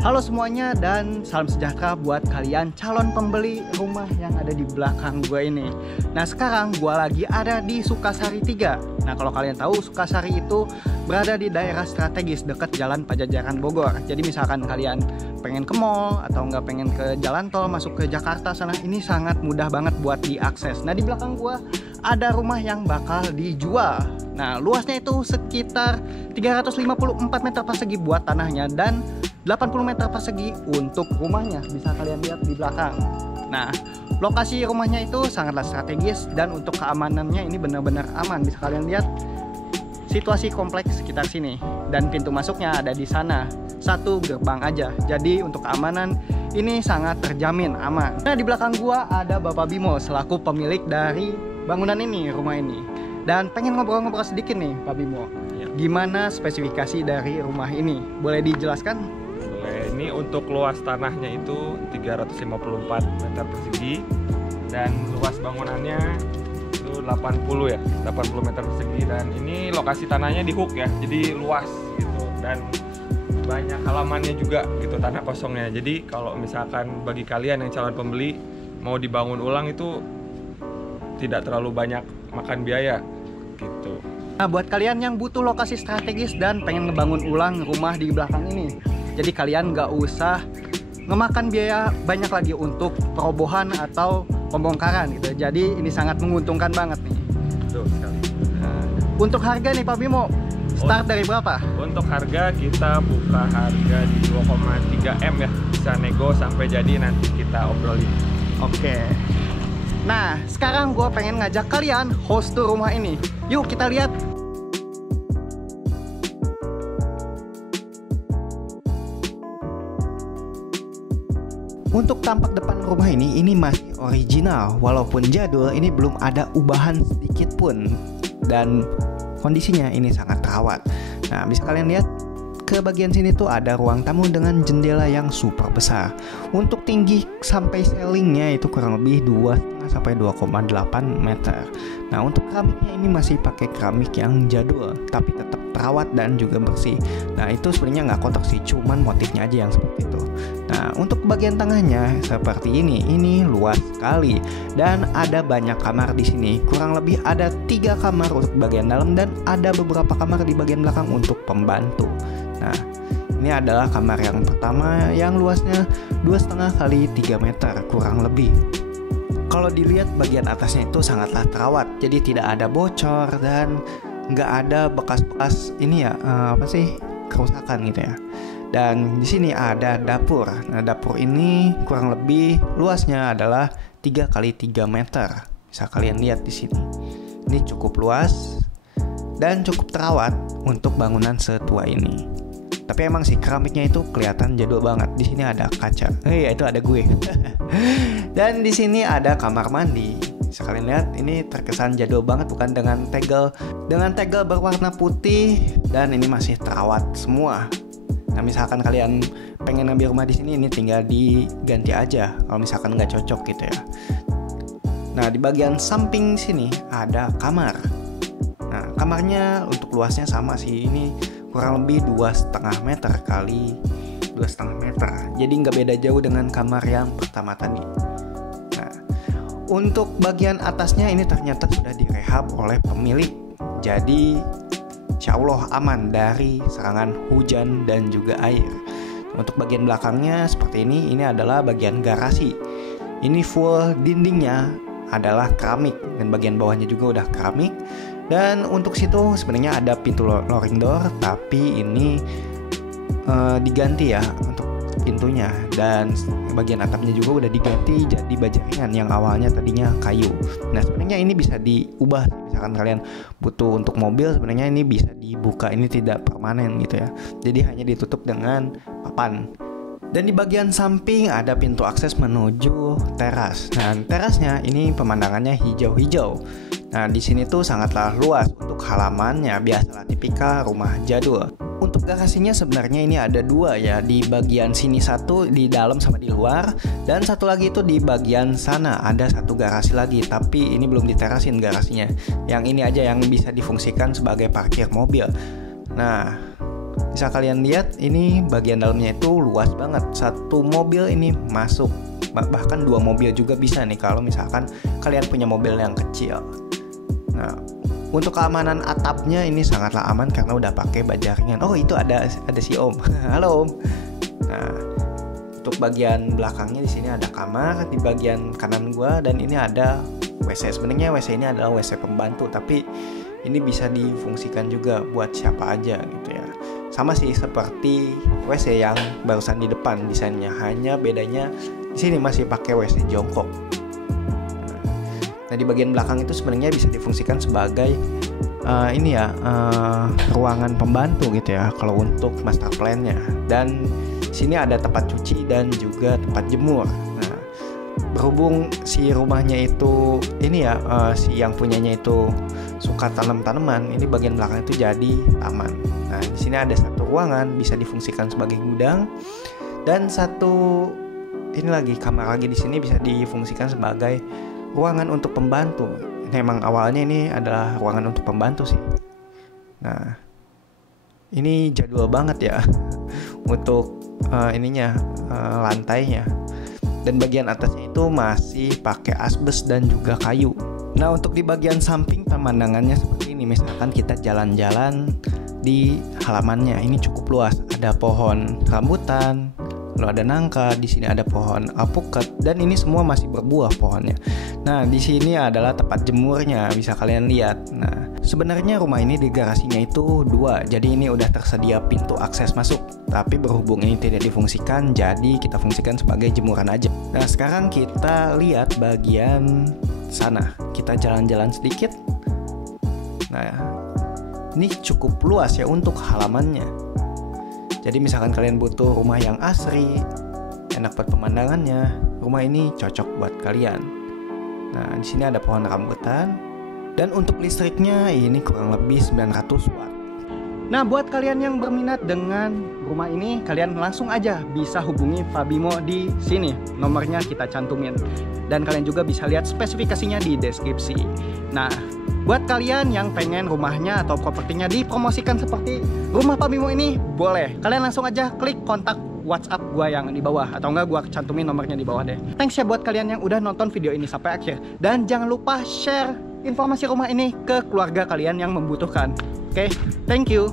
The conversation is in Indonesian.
Halo semuanya dan salam sejahtera buat kalian calon pembeli rumah yang ada di belakang gue ini. Nah sekarang gue lagi ada di Sukasari 3. Nah kalau kalian tahu Sukasari itu berada di daerah strategis dekat Jalan Pajajaran Bogor. Jadi misalkan kalian pengen ke mall atau nggak pengen ke jalan tol masuk ke Jakarta sana, ini sangat mudah banget buat diakses. Nah di belakang gue ada rumah yang bakal dijual. Nah luasnya itu sekitar 354 meter persegi buat tanahnya dan 80 meter persegi untuk rumahnya, bisa kalian lihat di belakang. Nah, lokasi rumahnya itu sangatlah strategis dan untuk keamanannya ini benar-benar aman. Bisa kalian lihat situasi kompleks sekitar sini dan pintu masuknya ada di sana. Satu gerbang aja. Jadi untuk keamanan ini sangat terjamin aman. Nah, di belakang gua ada Bapak Bimo selaku pemilik dari bangunan ini, rumah ini. Dan pengen ngobrol-ngobrol sedikit nih, Pak Bimo. Gimana spesifikasi dari rumah ini? Boleh dijelaskan? Ini untuk luas tanahnya itu 354 meter persegi dan luas bangunannya itu 80 meter persegi, dan ini lokasi tanahnya di hook ya, jadi luas gitu dan banyak halamannya juga gitu, tanah kosongnya. Jadi kalau misalkan bagi kalian yang calon pembeli mau dibangun ulang itu tidak terlalu banyak makan biaya gitu. Nah buat kalian yang butuh lokasi strategis dan pengen ngebangun ulang rumah di belakang ini, jadi kalian nggak usah ngemakan biaya banyak lagi untuk perobohan atau pembongkaran gitu. Jadi ini sangat menguntungkan banget nih. Betul sekali. Nah, untuk harga nih Pak Bimo, start dari berapa? Untuk harga kita buka harga di 2,3 M ya. Bisa nego sampai jadi, nanti kita obrolin. Oke. Nah sekarang gue pengen ngajak kalian host tour rumah ini. Yuk kita lihat. Untuk tampak depan rumah ini masih original, walaupun jadul, ini belum ada ubahan sedikit pun dan kondisinya ini sangat terawat. Nah bisa kalian lihat ke bagian sini tuh ada ruang tamu dengan jendela yang super besar. Untuk tinggi sampai ceilingnya itu kurang lebih 2,5 sampai 2,8 meter. Nah untuk keramiknya ini masih pakai keramik yang jadul tapi tetap terawat dan juga bersih. Nah itu sebenarnya nggak kotor sih, cuman motifnya aja yang seperti itu. Nah untuk bagian tengahnya seperti ini luas sekali dan ada banyak kamar di sini. Kurang lebih ada 3 kamar untuk bagian dalam dan ada beberapa kamar di bagian belakang untuk pembantu. Nah ini adalah kamar yang pertama yang luasnya 2,5 kali 3 meter kurang lebih. Kalau dilihat bagian atasnya itu sangatlah terawat, jadi tidak ada bocor dan nggak ada bekas-bekas ini ya kerusakan gitu ya. Dan di sini ada dapur. Nah dapur ini kurang lebih luasnya adalah 3 kali 3 meter. Bisa kalian lihat di sini. Ini cukup luas dan cukup terawat untuk bangunan setua ini. Tapi emang sih keramiknya itu kelihatan jadul banget. Di sini ada kaca. Itu ada gue. Dan di sini ada kamar mandi. Bisa kalian lihat ini terkesan jadul banget, bukan dengan tegel berwarna putih, dan ini masih terawat semua. Nah misalkan kalian pengen ngambil rumah di sini, ini tinggal diganti aja kalau misalkan nggak cocok gitu ya. Nah di bagian samping sini ada kamar. Nah kamarnya untuk luasnya sama sih, ini kurang lebih 2,5 meter kali 2,5 meter. Jadi nggak beda jauh dengan kamar yang pertama tadi. Nah untuk bagian atasnya ini ternyata sudah direhab oleh pemilik. Jadi insya Allah aman dari serangan hujan dan juga air. Untuk bagian belakangnya seperti ini adalah bagian garasi. Ini full dindingnya adalah keramik dan bagian bawahnya juga udah keramik. Dan untuk situ sebenarnya ada pintu lowering door, tapi ini diganti ya untuk pintunya, dan bagian atapnya juga udah diganti jadi baja ringan yang awalnya tadinya kayu. Nah sebenarnya ini bisa diubah, misalkan kalian butuh untuk mobil, sebenarnya ini bisa dibuka, ini tidak permanen gitu ya, jadi hanya ditutup dengan papan. Dan di bagian samping ada pintu akses menuju teras. Nah terasnya ini pemandangannya hijau-hijau. Nah di sini tuh sangatlah luas untuk halamannya, biasalah tipikal rumah jadul. Untuk garasinya sebenarnya ini ada 2 ya, di bagian sini satu di dalam sama di luar, dan satu lagi itu di bagian sana ada satu garasi lagi, tapi ini belum diterasin garasinya. Yang ini aja yang bisa difungsikan sebagai parkir mobil. Nah Bisa kalian lihat ini bagian dalamnya itu luas banget. Satu mobil ini masuk, bahkan 2 mobil juga bisa nih kalau misalkan kalian punya mobil yang kecil. Nah, untuk keamanan atapnya ini sangatlah aman karena udah pakai baja ringan. Oh, itu ada si Om. Halo Om. Nah, untuk bagian belakangnya di sini ada kamar, di bagian kanan gua, dan ini ada WC. Sebenarnya WC ini adalah WC pembantu, tapi ini bisa difungsikan juga buat siapa aja gitu ya. Sama sih seperti WC yang barusan di depan desainnya, hanya bedanya di sini masih pakai WC jongkok. Nah, di bagian belakang itu sebenarnya bisa difungsikan sebagai ruangan pembantu gitu ya kalau untuk master plan-nya. Dan sini ada tempat cuci dan juga tempat jemur. Nah, berhubung si rumahnya itu si yang punyanya itu suka tanam-tanaman, ini bagian belakang itu jadi taman. Nah, di sini ada satu ruangan bisa difungsikan sebagai gudang, dan satu kamar lagi di sini bisa difungsikan sebagai ruangan untuk pembantu. Memang awalnya ini adalah ruangan untuk pembantu sih. Nah, ini jadul banget ya untuk lantainya. Dan bagian atasnya itu masih pakai asbes dan juga kayu. Nah, untuk di bagian samping pemandangannya seperti ini. Misalkan kita jalan-jalan di halamannya, ini cukup luas. Ada pohon rambutan, lalu ada nangka, di sini ada pohon alpukat, dan ini semua masih berbuah pohonnya. Nah, di sini adalah tempat jemurnya, bisa kalian lihat. Nah, sebenarnya rumah ini di garasinya itu 2, jadi ini udah tersedia pintu akses masuk. Tapi berhubung ini tidak difungsikan, jadi kita fungsikan sebagai jemuran aja. Nah, sekarang kita lihat bagian sana. Kita jalan-jalan sedikit. Nah, ini cukup luas ya untuk halamannya. Jadi misalkan kalian butuh rumah yang asri, enak buat pemandangannya, rumah ini cocok buat kalian. Nah, di sini ada pohon rambutan, dan untuk listriknya ini kurang lebih 900 watt. Nah, buat kalian yang berminat dengan rumah ini, kalian langsung aja bisa hubungi Fabimo di sini. Nomornya kita cantumin. Dan kalian juga bisa lihat spesifikasinya di deskripsi. Nah, buat kalian yang pengen rumahnya atau propertinya dipromosikan seperti rumah Fabimo ini, boleh. Kalian langsung aja klik kontak WhatsApp gua yang di bawah, atau enggak gua cantumin nomornya di bawah deh. Thanks ya buat kalian yang udah nonton video ini sampai akhir. Dan jangan lupa share informasi rumah ini ke keluarga kalian yang membutuhkan. Oke, thank you.